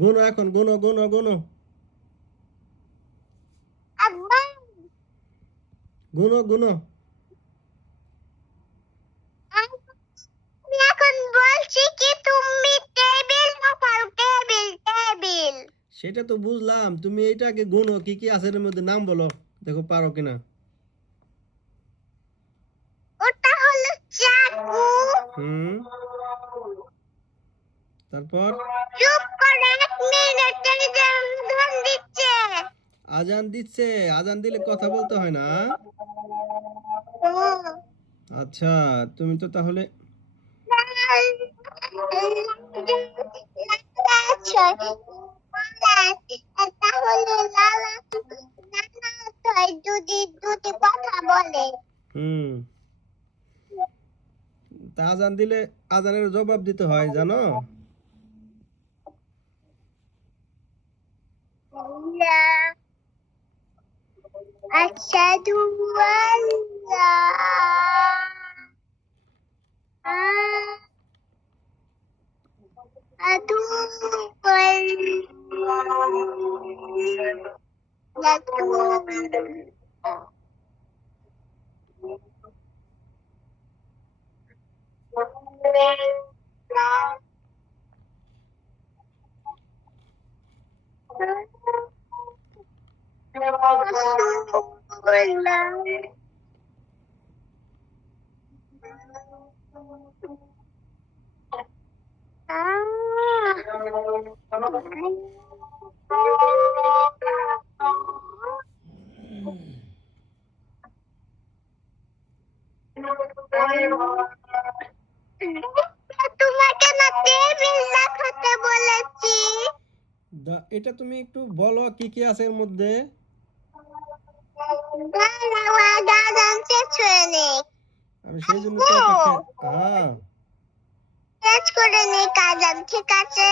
গুনো এখন, গুনো গুনো গুনো আব্বা গুনো গুনো। আমি এখন বলছি কি তুমি টেবিল দেখাও, টেবিল টেবিল। সেটা তো বুঝলাম, তুমি এইটাকে গুনো, কি কি আছে এর মধ্যে নাম বলো, দেখো পারো কিনা। ওটা হলো চাকু। হুম, তারপর চুপ করে 1 মিনিট, এই যে আজান দিচ্ছে। আজান দিচ্ছে, আজান দিলে কথা বলতে হয় না। হুম। আচ্ছা, তুমি তো তাহলে যদি যদি কথা বলে। হুম, তা আজান দিলে আজানের জবাব দিতে হয় জানো। أشهد أن لا তোমাকে না টেবিল দেখাতে বলেছি। এটা তুমি একটু বলো কি কি আছে এর মধ্যে। দাঁড়াও, আজান শেষ হয়ে নেই। আমি সেই জন্য তো এটা হ্যাঁ, শেষ করে নেই আজান, ঠিক আছে?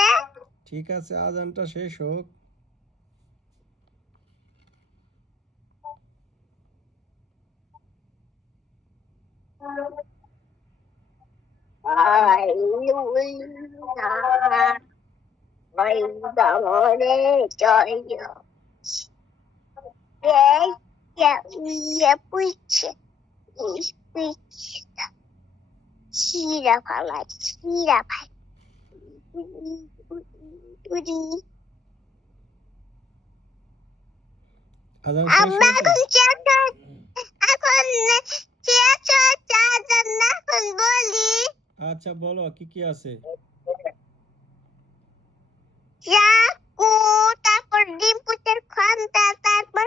ঠিক আছে, আজানটা শেষ হোক। Chira fala, chira vai. আজান শেষ আব্বা হয়েছে। এখন এখন শেষ হচ্ছে আজান, এখন বলি। আচ্ছা বলো কি কি আছে। চাকু, তারপর ডিম পুটের খন্তা, তারপর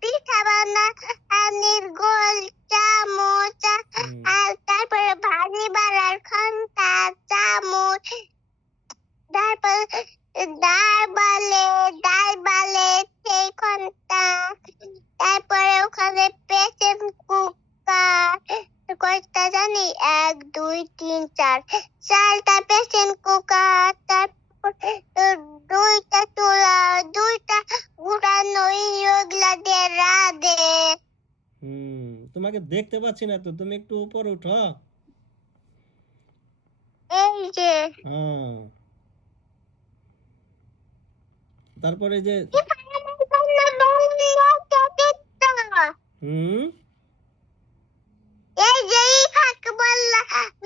পিঠা বানানির গোল চামচ, হুম, আর তারপরে ভাজি বাড়ার খন্তা, চামচ, তারপর ডাল বালে সেই খন্তা, তারপরে ওখানে প্রেসার কুকার কয়টা জানি, 1 2 3 4, চারটা প্রেসার কুকার, তারপর 2টা চুলা, 2টা ঘুরানো, ওগুলা দিয়ে রাঁধে। হুম, তোমাকে দেখতে পাচ্ছি না তো, তুমি একটু উপরে উঠো। এই যে হ্যাঁ, তারপরে যে হুম, এই যে ইফাকে বললা,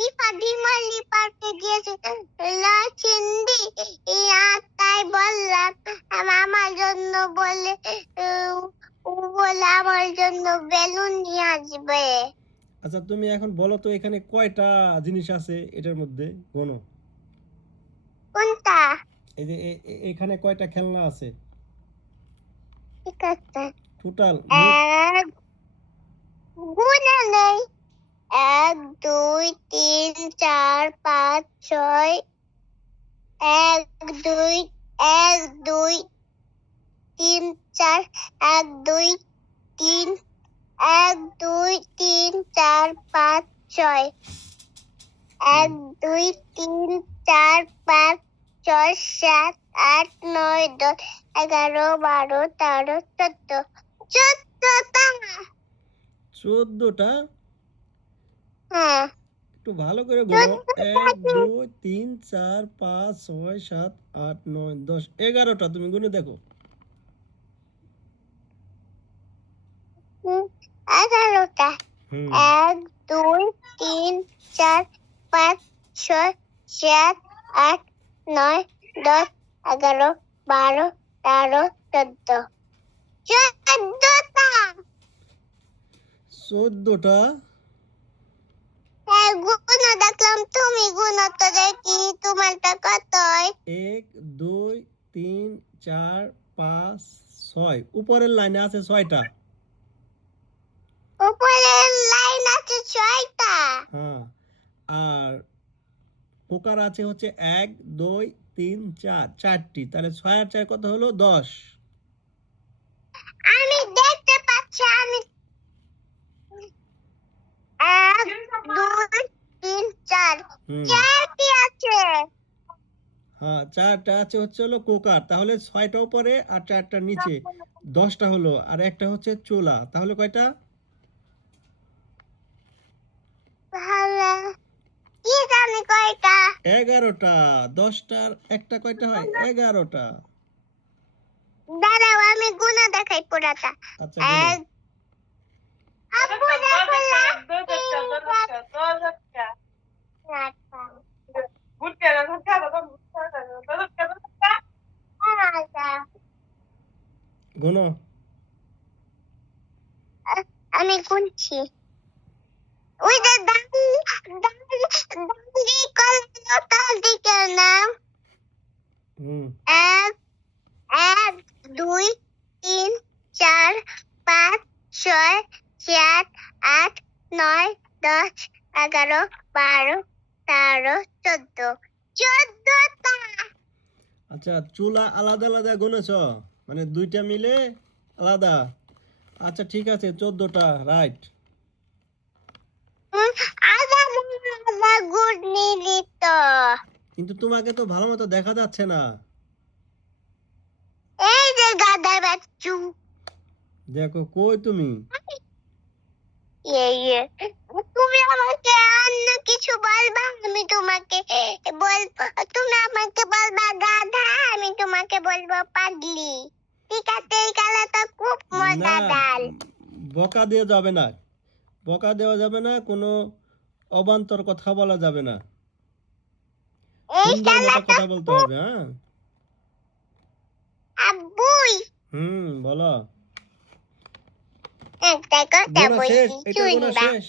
ইফা ডিমালি পার্কে গিয়েছে লাচিন্দি, তাই বললাম আমার জন্য বলে, ও বলে আমার জন্য বেলুন নিয়ে আসবে। আচ্ছা তুমি এখন বলো তো এখানে কয়টা জিনিস আছে এটার মধ্যে, গোনো। কোনটা? এই যে এখানে কয়টা খেলনা আছে ঠিক আছে, টোটাল মোট। এক, গুনে নেই, 1 2 3 4 5 6, 1 2 1 2 3 4, 1 2 3, 1 2 3 4 5 6, হুম, 1 2 3 4 5 6 7 8 9 10 11 12 13 14, 14টা। 14টা। হ্যাঁ, একটু ভালো করে গুনো। 1 2 3 4 5 6 7 8 9 10 11টা তুমি গুনে দেখো। 11টা। হুম 1 2 3 4 5 6 7 8 9 10 11 12 13 14 14টা। 14টা। হ্যাঁ গুনো দেখলাম, তুমি গুনো তো দেখি তোমারটা কত হয়। 1 2 3 4 5 6 উপরের লাইনে আছে 6টা। উপরের লাইন আছে 6টা। হ্যাঁ আর পোকার আছে হচ্ছে 1 2 3 4 4টি, তাহলে 6 আর 4 কত হলো? 10। আমি দেখতে পাচ্ছি, আমি 1 2 3 4 হুম 4টি আছে। হ্যাঁ 4টা আছে হচ্ছে হলো কোকার, তাহলে 6টা উপরে আর 4টা নিচে, 10টা হলো। আর একটা হচ্ছে চোলা, তাহলে কয়টা? তাহলে কি জানি কয়টা। 11টা। 10টার একটা কয়টা হয়? 11টা। দাঁড়াও আমি গুনা দেখাই পুরাটা। আচ্ছা গুনো। এক আব্বু দেখো গুনো। আমি গুনছি। ওই যে দাঁড়ি কলার দিকে নাম। হুম 1 1 2 3 4 5 6 7 8 9 10 11 12 13 14 14টা। আচ্ছা চুলা আলাদা আলাদা গুনেছ, মানে দুইটা মিলে আলাদা। আচ্ছা ঠিক আছে 14টা, রাইট। আধা আধা গুড় নিলি তো। কিন্তু তোমাকে তো ভালো মতো দেখা যাচ্ছে না। এই যে গাদা বাচ্চু। দেখো কই তুমি? ইয়ে তুমি আমাকে অন্য কিছু বলবা, আমি তোমাকে বলবো। তুমি আমাকে বলবা গাধা, আমি তোমাকে বলবো পাগলি। ঠিক আছে, এই খেলাটা খুব না মজাদার। বকা দিয়ে যাবে না, বকা দেওয়া যাবে না, কোনো অবান্তর কথা বলা যাবে না, এই সুন্দর মতো খেলাটা কথা বলতে খুব হবে। হ্যাঁ আব্বুই বলো। একটা কথা গোনা শেষ, বলি এটা গোনা শুনবা। শেষ,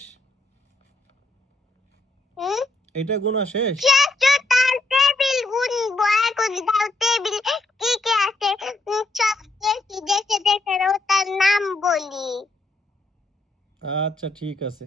হুম এটা গোনা শেষ। তার টেবিল গুনবো, এখন দাও টেবিল কি কি আছে। সব দেখে দেখে দেখে ওটার নাম বলি। আচ্ছা ঠিক আছে।